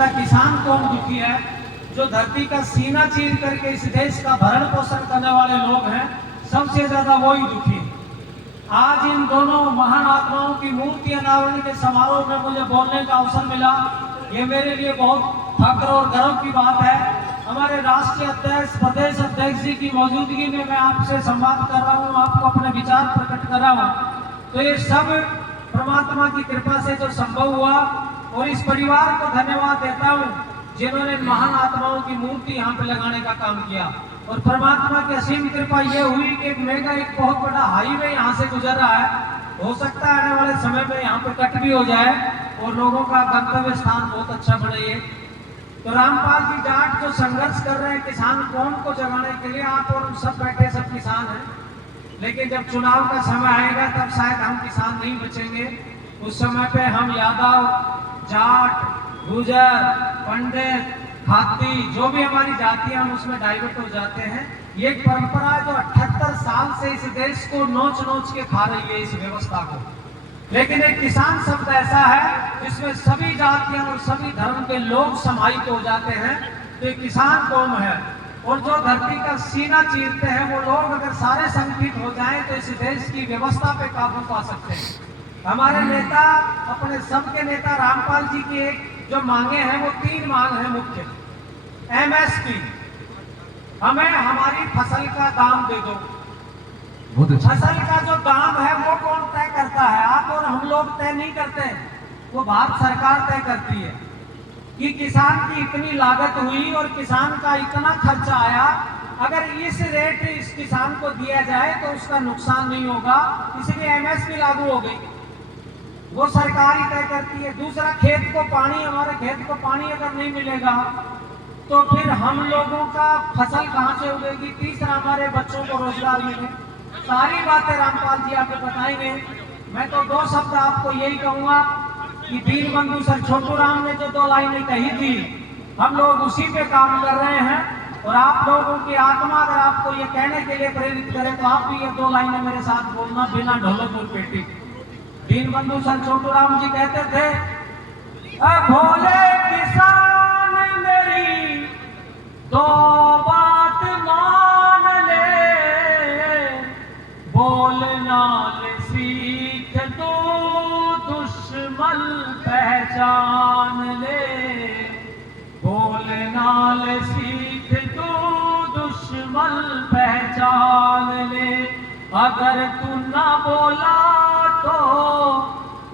किसान कौन दुखी है? जो धरती का सीना चीर करके इस देश का भरण पोषण करने वाले लोग हैं, सबसे ज्यादा वही दुखी। आज इन दोनों महान आत्माओं की मूर्ति अनावरण के समारोह में मुझे बोलने का अवसर मिला। ये मेरे लिए बहुत फक्र और गर्व की बात है। हमारे राष्ट्रीय अध्यक्ष, प्रदेश अध्यक्ष जी की मौजूदगी में मैं आपसे संवाद कर रहा हूँ, आपको अपने विचार प्रकट कर रहा हूँ। तो ये सब परमात्मा की कृपा से जो संभव हुआ, और इस परिवार को धन्यवाद देता हूँ जिन्होंने महान आत्माओं की मूर्ति यहाँ पे लगाने का काम किया। और परमात्मा की असीम कृपा ये हुई कि एक बहुत बड़ा हाईवे यहाँ से गुजर रहा है। हो सकता है आने वाले समय में यहाँ पे कट भी हो जाए और लोगों का गंतव्य स्थान बहुत अच्छा बने। तो रामपाल जी जाट जो संघर्ष कर रहे हैं किसान कौम को जगाने के लिए, आप और सब बैठे सब किसान हैं, लेकिन जब चुनाव का समय आएगा तब शायद हम किसान नहीं बचेंगे। उस समय पे हम यादव, जाट, गुजर, पंडित, खाती, जो भी हमारी जातियां हम उसमें डाइवर्ट हो जाते हैं। ये एक परंपरा है जो 78 साल से इस देश को नोच नोच के खा रही है, इस व्यवस्था को। लेकिन एक किसान शब्द ऐसा है जिसमें सभी जातियां और सभी धर्म के लोग समाहित हो जाते हैं। तो एक किसान कौम है, और जो धरती का सीना चीरते हैं वो लोग अगर सारे संगठित हो जाएं तो इस देश की व्यवस्था पे काबू पा सकते हैं। हमारे नेता, अपने सबके नेता रामपाल जी की एक जो मांगे हैं वो 3 मांग है मुख्य। एमएसपी, हमें हमारी फसल का दाम दे दो। फसल का जो दाम है वो कौन तय करता है? आप और हम लोग तय नहीं करते, वो भारत सरकार तय करती है कि किसान की इतनी लागत हुई और किसान का इतना खर्चा आया, अगर इस रेट इस किसान को दिया जाए तो उसका नुकसान नहीं होगा, इसलिए एमएसपी लागू हो गई। वो सरकार ही तय करती है। दूसरा, खेत को पानी, हमारे खेत को पानी अगर नहीं मिलेगा तो फिर हम लोगों का फसल कहाँ से उगेगी? तीसरा, हमारे बच्चों को रोजगार मिले। सारी बातें रामपाल जी आपको बताएंगे। मैं तो 2 शब्द आपको यही कहूंगा कि दीनबंधु सर छोटू राम ने जो 2 लाइनें कही थी, हम लोग उसी पे काम कर रहे हैं। और आप लोगों की आत्मा अगर आपको ये कहने के लिए प्रेरित करे तो आप भी ये 2 लाइनें मेरे साथ बोलना, बिना ढोलक और पेटी। दीनबंधु सर छोटू राम जी कहते थे, भोले किसान मेरी 2 बात मान ले, बोलना सीख तू दुश्मन पहचान ले, बोलना सीख तू दुश्मन पहचान ले। अगर तू ना बोला तो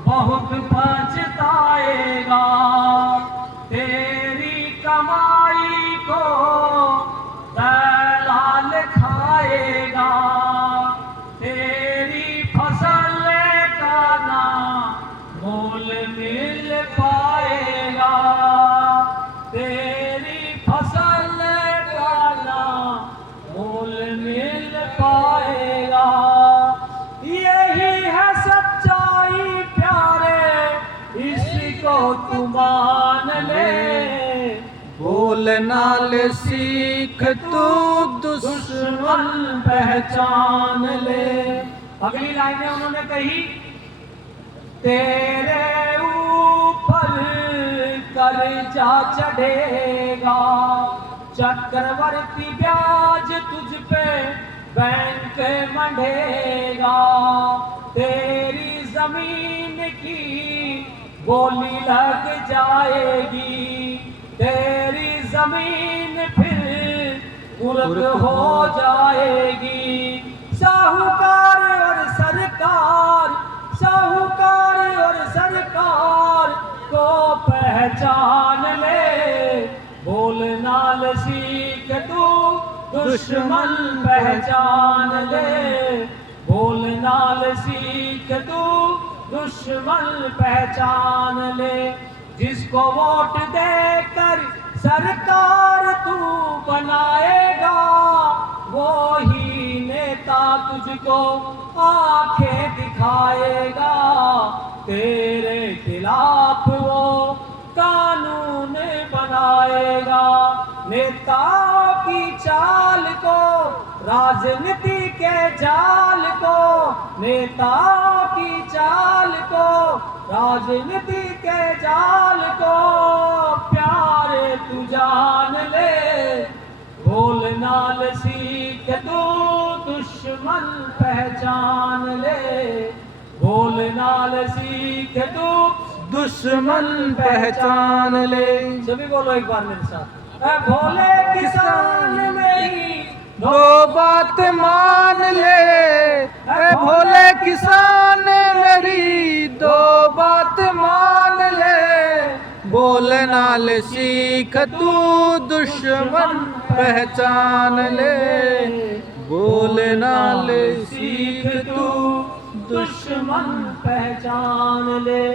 बहुत पछताएगा, तेरी कमाई को दलाल खाएगा, तेरी फसल का ना मोल मिल पाएगा, तेरी फसल का ना मोल मिल पाएगा। यही है सच्चाई प्यारे, इसको तू मान ले, बोलना सीख तू दुश्मन पहचान ले। अगली लाइनें उन्होंने कही, तेरे ऊपर कर्जा चढ़ेगा, चक्रवर्ती ब्याज तुझ पे बैंक मंढेगा, तेरी जमीन की बोली लग जाएगी, तेरी जमीन फिर कुर्क हो जाएगी। साहूकार और सरकार, साहूकार और सरकार को पहचान ले, बोलना सीख तू दुश्मन पहचान ले, बोलना सीख तू दुश्मन पहचान ले। जिसको वोट देकर सरकार तू बनाएगा, वो ही नेता तुझको आंखें दिखाएगा, तेरे खिलाफ वो कानून बनाएगा। नेताओं की चाल को, राजनीति के जाल को, नेताओं की चाल को, राजनीति के जाल को प्यार पहचान ले, बोल नाल सीख तू दुश्मन पहचान ले। सभी बोलो एक बार मेरे साथ। ऐ भोले किसान मेरी दो बात मान ले, ऐ भोले किसान मेरी दो बात मान ले, बोल नाल सीख तू दुश्मन पहचान ले, बोल नाल सीख तू दुश्मन पहचान ले।